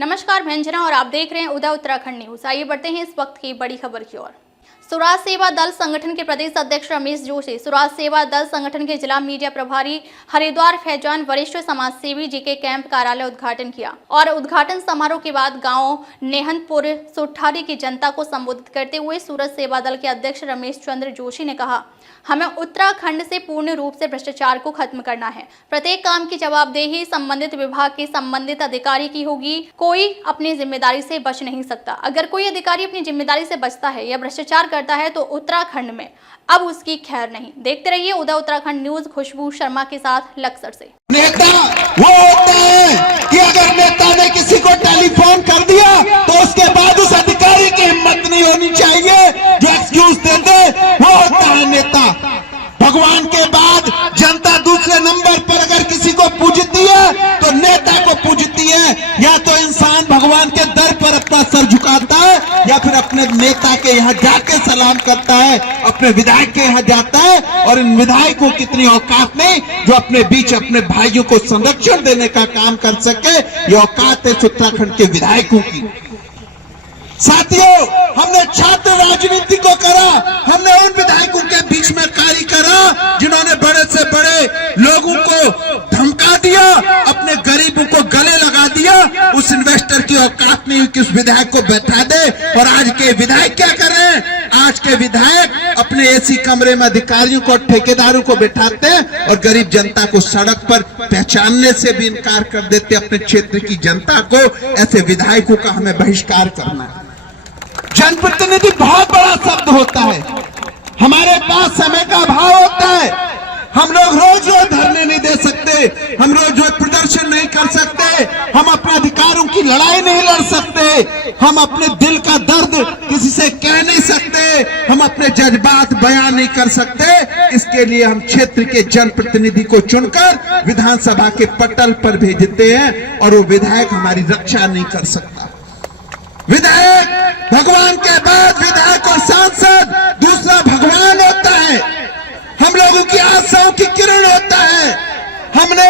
नमस्कार, मैं अंजना और आप देख रहे हैं उदय उत्तराखंड न्यूज। आइए बढ़ते हैं इस वक्त की बड़ी खबर की ओर। स्वराज सेवा दल संगठन के प्रदेश अध्यक्ष रमेश जोशी, स्वराज सेवा दल संगठन के जिला मीडिया प्रभारी हरिद्वार फैजान, वरिष्ठ समाज सेवी जीके कैंप कार्यालय उद्घाटन किया और उद्घाटन समारोह के बाद गांव नेहनपुर सुठारी की जनता को संबोधित करते हुए सूरज सेवा दल के अध्यक्ष रमेश चंद्र जोशी ने कहा, हमें उत्तराखंड से पूर्ण रूप से भ्रष्टाचार को खत्म करना है। प्रत्येक काम की जवाबदेही संबंधित विभाग के संबंधित अधिकारी की होगी। कोई अपनी जिम्मेदारी से बच नहीं सकता। अगर कोई अधिकारी अपनी जिम्मेदारी से बचता है या भ्रष्टाचार करता है तो उत्तराखंड में अब उसकी खैर नहीं। देखते रहिए उदय उत्तराखंड न्यूज। खुशबू शर्मा के साथ लक्सर से। नेता वो होता है कि अगर नेता ने किसी को टेलीफोन कर दिया तो उसके बाद उस अधिकारी की हिम्मत नहीं होनी चाहिए जो एक्सक्यूज दे दे। वो होता है नेता। भगवान के बाद जनता दूसरे नंबर पर अगर किसी को पूजती है तो नेता को पूजती है। या तो इंसान भगवान के दर पर अपना सर झुकाता है या फिर अपने नेता के यहाँ जाके सलाम करता है, अपने विधायक के यहाँ जाता है। और इन विधायकों की इतनी औकात नहीं जो अपने बीच अपने भाइयों को संरक्षण देने का काम कर सके। ये औकात है उत्तराखंड के विधायकों की। साथियों, हमने छात्र राजनीति को करा, हमने उन विधायकों के बीच में कार्य करा जिन्होंने बड़े से बड़े लोगों को धमका दिया, अपने गरीबों को गले लगा दिया। उस इन्वेस्टर की औकात नहीं कि उस विधायक को बैठा दे। और आज के विधायक क्या कर रहे हैं? आज के विधायक अपने एसी कमरे में अधिकारियों को, ठेकेदारों को बैठाते हैं और गरीब जनता को सड़क पर पहचानने से भी इनकार कर देते। अपने क्षेत्र की जनता को ऐसे विधायकों का हमें बहिष्कार करना है। जनप्रतिनिधि बहुत बड़ा शब्द होता है। हमारे पास समय का अभाव होता है। हम लोग रोज रोज धरने नहीं दे सकते, हम रोज रोज प्रदर्शन नहीं कर सकते, हम अपने अधिकारों की लड़ाई नहीं लड़ सकते, हम अपने दिल का दर्द किसी से कह नहीं सकते, हम अपने जज्बात बयान नहीं कर सकते। इसके लिए हम क्षेत्र के जनप्रतिनिधि को चुनकर विधानसभा के पटल पर भेजते हैं और वो विधायक हमारी रक्षा नहीं कर सकता। विधायक भगवान के बाद विधायक और सांसद दूसरा भगवान होता है। हम लोगों की आशाओं की किरण होता है। हमने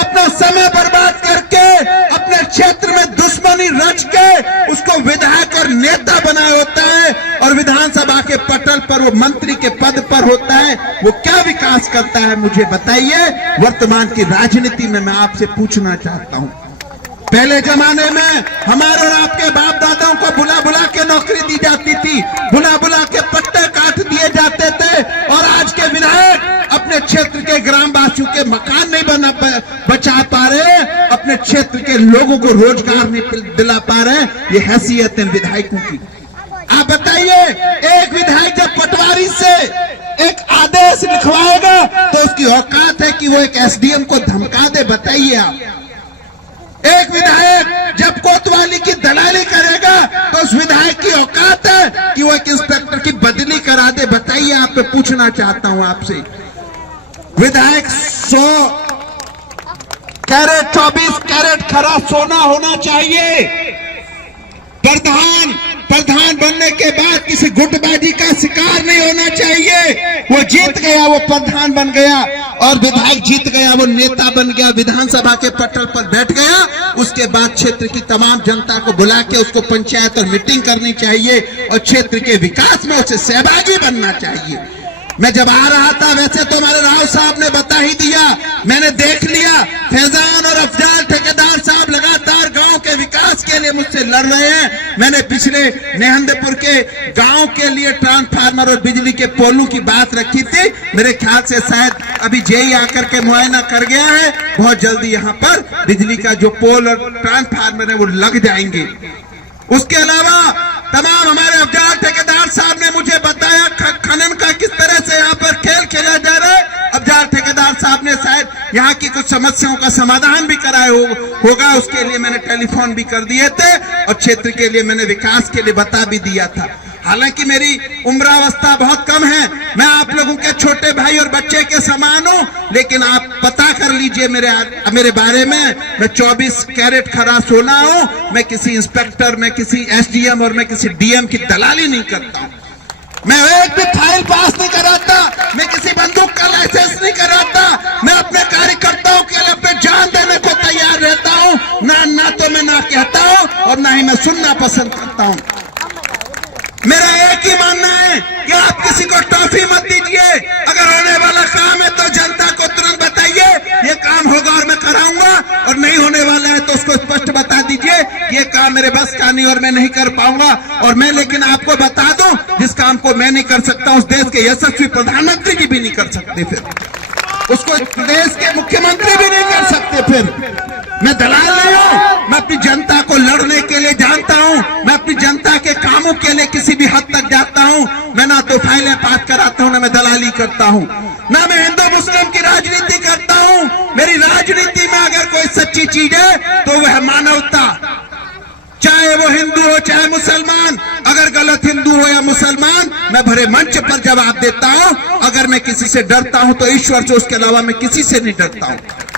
अपना समय बर्बाद करके अपने क्षेत्र में दुश्मनी रच के उसको विधायक और नेता बनाया होता है और विधानसभा के पटल पर वो मंत्री के पद पर होता है। वो क्या विकास करता है मुझे बताइए। वर्तमान की राजनीति में मैं आपसे पूछना चाहता हूं, पहले जमाने में हमारे और आपके बाप दादाओं को बुला बुला के नौकरी दी जाती थी, बुला बुला के पट्टे काट दिए जाते थे। और आज के विधायक अपने क्षेत्र के ग्रामवासियों के मकान नहीं बचा पा रहे, अपने क्षेत्र के लोगों को रोजगार नहीं दिला पा रहे। ये हैसियत है विधायकों की। आप बताइए, एक विधायक जब पटवारी से एक आदेश लिखवाएगा तो उसकी औकात है कि वो एक एसडीएम को धमका दे? बताइए आप। एक विधायक जब कोतवाली की दलाली करेगा तो उस विधायक की औकात है कि वो एक इंस्पेक्टर की बदली करा दे? बताइए, आप पे पूछना चाहता हूं आपसे। विधायक 100 कैरेट 24 कैरेट खरा सोना होना चाहिए। प्रधान बनने के बाद किसी गुटबाजी का शिकार नहीं होना चाहिए। वो जीत गया, वो प्रधान बन गया और विधायक जीत गया, वो नेता बन गया, विधानसभा के पटल पर बैठ गया। उसके बाद क्षेत्र की तमाम जनता को बुला के उसको पंचायत और मीटिंग करनी चाहिए और क्षेत्र के विकास में उसे सहभागी बनना चाहिए। मैं जब आ रहा था, वैसे तो हमारे राव साहब ने बता ही दिया, मैंने देख लिया फैजान और अफजाल ठेकेदार साहब लगातार गांव के विकास के लिए मुझसे लड़ रहे हैं। मैंने पिछले नेहंदपुर के गांव के लिए ट्रांसफार्मर और बिजली के पोलों की बात रखी थी। मेरे ख्याल से शायद अभी जेई आकर के मुआयना कर गया है। बहुत जल्दी यहाँ पर बिजली का जो पोल और ट्रांसफार्मर है वो लग जाएंगे। उसके अलावा तमाम हमारे अफजाल ठेकेदार साहब ने मुझे बताया खनन का किस तरह से यहाँ पर खेल खेला जा रहा है। अफजाल ठेकेदार साहब ने शायद यहाँ की कुछ समस्याओं का समाधान भी कराया होगा। उसके लिए मैंने टेलीफोन भी कर दिए थे और क्षेत्र के लिए मैंने विकास के लिए बता भी दिया था। हालांकि मेरी उम्रावस्था बहुत कम है, मैं आप लोगों के छोटे भाई और बच्चे के समान हूं, लेकिन आप पता कर लीजिए मेरे बारे में। मैं 24 कैरेट खरा सोना हूं। मैं किसी इंस्पेक्टर, मैं किसी एसडीएम और मैं किसी डीएम की दलाली नहीं करता हूं। मैं एक भी फाइल पास नहीं कराता, मैं किसी बंदूक का लाइसेंस नहीं कराता। मैं अपने कार्यकर्ताओं के लिए अपने जान देने को तैयार रहता हूं। ना तो मैं ना कहता हूं ना ही मैं सुनना पसंद करता हूं। मेरा एक ही मानना है कि आप किसी को टॉफी मत दीजिए। अगर होने वाला काम है तो जनता को तुरंत बताइए ये काम होगा और मैं कराऊंगा, और नहीं होने वाला है तो उसको स्पष्ट बता दीजिए कि ये काम मेरे बस का नहीं और मैं नहीं कर पाऊंगा। और मैं लेकिन आपको बता दूं, जिस काम को मैं नहीं कर सकता उस देश के यशस्वी प्रधानमंत्री जी भी नहीं कर सकते, फिर उसको देश के मुख्यमंत्री भी नहीं कर सकते। फिर मैं दलाल नहीं हूं, मैं अपनी जनता को लड़ने के लिए जानता हूं, मैं अपनी जनता के कामों के लिए किसी भी हद तक जाता हूं। मैं ना तो फाइलें पास कराता हूं, ना मैं दलाली करता हूं, ना मैं हिंदू मुस्लिम की राजनीति करता हूं। मेरी राजनीति में अगर कोई सच्ची चीज है तो वह है मानवता, चाहे वो हिंदू हो चाहे मुसलमान। अगर गलत हिंदू हो या मुसलमान, मैं भरे मंच पर जवाब देता हूं। अगर मैं किसी से डरता हूं तो ईश्वर से, उसके अलावा मैं किसी से नहीं डरता हूं।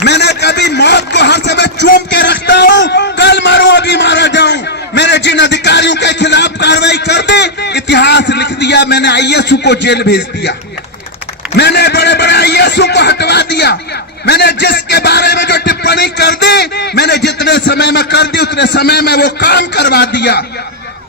मैंने कभी मौत को हर समय चूम के रखता हूं, कल मारो अभी मारा जाऊं। मैंने जिन अधिकारियों के खिलाफ कार्रवाई कर दी, इतिहास लिख दिया। मैंने आईएएस को जेल भेज दिया, मैंने बड़े बड़े आईएएस को हटवा दिया, मैंने जिसके बारे में जो टिप्पणी कर दी, मैंने जितने समय में कर दी उतने समय में वो काम करवा दिया।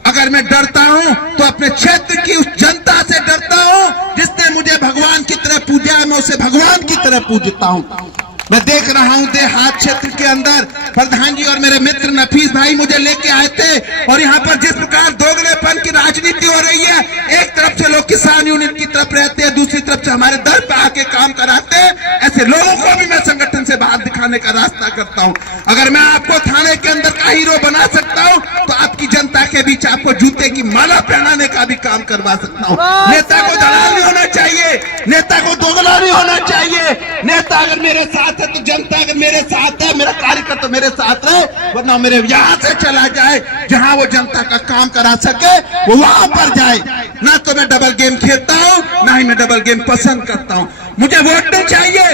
अगर मैं डरता हूं तो अपने क्षेत्र की उस जनता से डरता हूं जिसने मुझे भगवान की तरह पूजा है, मैं उसे भगवान की तरह पूजता हूं। मैं देख रहा हूं देहात क्षेत्र के अंदर प्रधान जी और मेरे मित्र नफीस भाई मुझे लेके आए थे, और यहाँ पर जिस प्रकार दोगलेपन की राजनीति हो रही है, एक तरफ से लोग किसान यूनियन की तरफ रहते हैं, दूसरी तरफ से हमारे दर पे आके काम कराते हैं। ऐसे लोगों को भी मैं संगठन से बाहर दिखाने का रास्ता करता हूं। अगर मैं आपको थाने के अंदर का हीरो बना सकता हूं तो आपकी जनता के बीच आपको जूते की माला पहनाने का भी काम करवा सकता हूं। नेता को दलाल नहीं होना चाहिए, नेता को दोगला नहीं होना चाहिए। नेता अगर मेरे साथ है तो जनता अगर मेरे साथ है, मेरा कार्यकर्ता मेरे साथ है, वरना मेरे यहाँ से चला जाए, जहां वो जनता का काम करा सके वो वहां पर जाए। ना तो मैं डबल गेम खेलता हूं, ना ही मैं डबल गेम पसंद करता हूं। मुझे वोट नहीं चाहिए,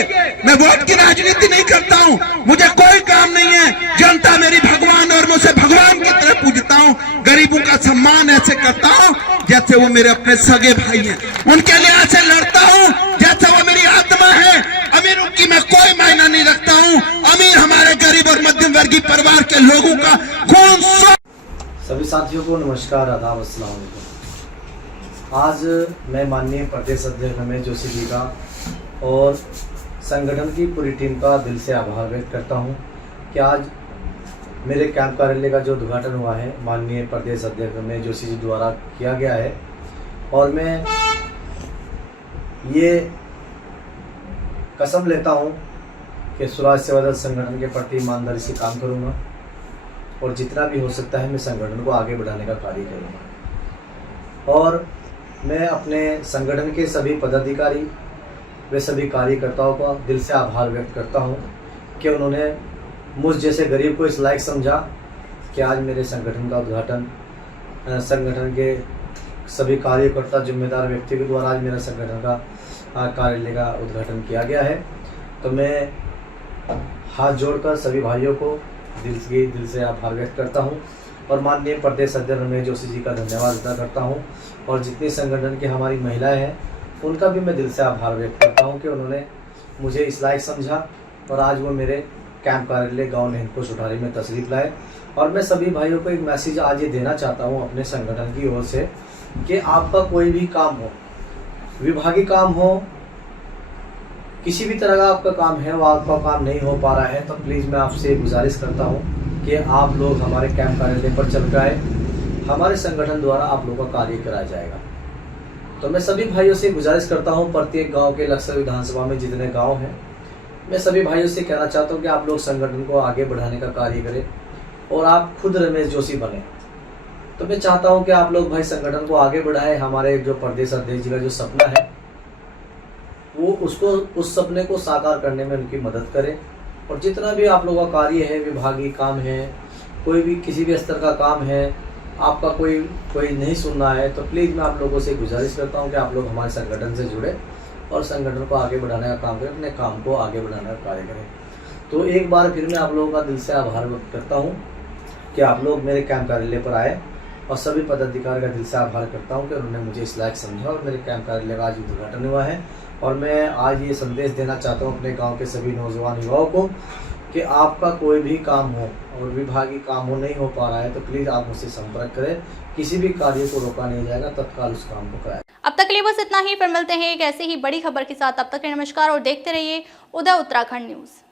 मैं वोट की राजनीति नहीं करता हूं, मुझे कोई काम नहीं है। जनता मेरी भगवान और मैं उसे भगवान की तरह पूजता हूं। गरीबों का सम्मान ऐसे करता हूं जैसे वो मेरे अपने सगे भाई हैं, उनके लिए ऐसे लड़ता हूं जैसे वो मेरी आत्मा है। अमीर की मैं कोई मायना नहीं रखता हूं, अमीर हमारे गरीब और मध्यम वर्गीय परिवार के लोगों का खून। सभी साथियों को नमस्कार, आदाब, अस्सलाम वालेकुम। आज मैं माननीय प्रदेश अध्यक्ष रमेश जोशी जी का और संगठन की पूरी टीम का दिल से आभार व्यक्त करता हूं कि आज मेरे कैंप कार्यालय का जो उद्घाटन हुआ है माननीय प्रदेश अध्यक्ष रमेश जोशी जी द्वारा किया गया है, और मैं ये कसम लेता हूं कि स्वराज सेवा दल संगठन के प्रति ईमानदारी से काम करूंगा और जितना भी हो सकता है मैं संगठन को आगे बढ़ाने का कार्य करूंगा। और मैं अपने संगठन के सभी पदाधिकारी वे सभी कार्यकर्ताओं का दिल से आभार व्यक्त करता हूं कि उन्होंने मुझ जैसे गरीब को इस लायक समझा कि आज मेरे संगठन का उद्घाटन संगठन के सभी कार्यकर्ता जिम्मेदार व्यक्तियों के द्वारा आज मेरा संगठन का कार्यालय का उद्घाटन किया गया है। तो मैं हाथ जोड़कर सभी भाइयों को दिल से आभार व्यक्त करता हूं और माननीय प्रदेश अध्यक्ष रमेश जोशी जी का धन्यवाद अदा करता हूं, और जितनी संगठन की हमारी महिलाएं हैं उनका भी मैं दिल से आभार व्यक्त करता हूं कि उन्होंने मुझे इस लायक समझा और आज वो मेरे कैंप कार्यालय गाँव नहनपुर सुठारी में तशरीफ लाए। और मैं सभी भाइयों को एक मैसेज आज ये देना चाहता हूँ अपने संगठन की ओर से कि आपका कोई भी काम हो, विभागीय काम हो, किसी भी तरह का आपका काम है, वो आपका काम नहीं हो पा रहा है, तो प्लीज़ मैं आपसे गुजारिश करता हूँ कि आप लोग हमारे कैंप कार्यालय पर चल कर आए, हमारे संगठन द्वारा आप लोगों का कार्य कराया जाएगा। तो मैं सभी भाइयों से गुजारिश करता हूँ, प्रत्येक गांव के लक्सर विधानसभा में जितने गांव हैं, मैं सभी भाइयों से कहना चाहता हूँ कि आप लोग संगठन को आगे बढ़ाने का कार्य करें और आप खुद रमेश जोशी बने। तो मैं चाहता हूँ कि आप लोग भाई संगठन को आगे बढ़ाएं। हमारे जो प्रदेश अध्यक्ष जी का जो सपना है वो उसको उस सपने को साकार करने में उनकी मदद करें, और जितना भी आप लोगों का कार्य है, विभागीय काम है, कोई भी किसी भी स्तर का काम है, आपका कोई नहीं सुनना है, तो प्लीज़ मैं आप लोगों से गुजारिश करता हूं कि आप लोग हमारे संगठन से जुड़े और संगठन को आगे बढ़ाने का काम करें, अपने काम को आगे बढ़ाने का कार्य करें। तो एक बार फिर मैं आप लोगों का दिल से आभार व्यक्त करता हूँ कि आप लोग मेरे कैंप कार्यालय पर आए, और सभी पदाधिकारी का दिल से आभार करता हूं कि उन्होंने मुझे इस लायक समझा और मेरे कैंप कार्यालय का आज उद्घाटन हुआ है। और मैं आज ये संदेश देना चाहता हूं अपने गांव के सभी नौजवान युवाओं को कि आपका कोई भी काम हो और विभागीय काम हो नहीं हो पा रहा है तो प्लीज़ आप मुझसे संपर्क करें। किसी भी कार्य को रोका नहीं जाएगा, तत्काल उस काम को कराएं। अब तक के लिए बस इतना ही। फिर मिलते हैं एक ऐसी ही बड़ी खबर के साथ। तब तक के लिए नमस्कार और देखते रहिए उदय उत्तराखंड न्यूज़।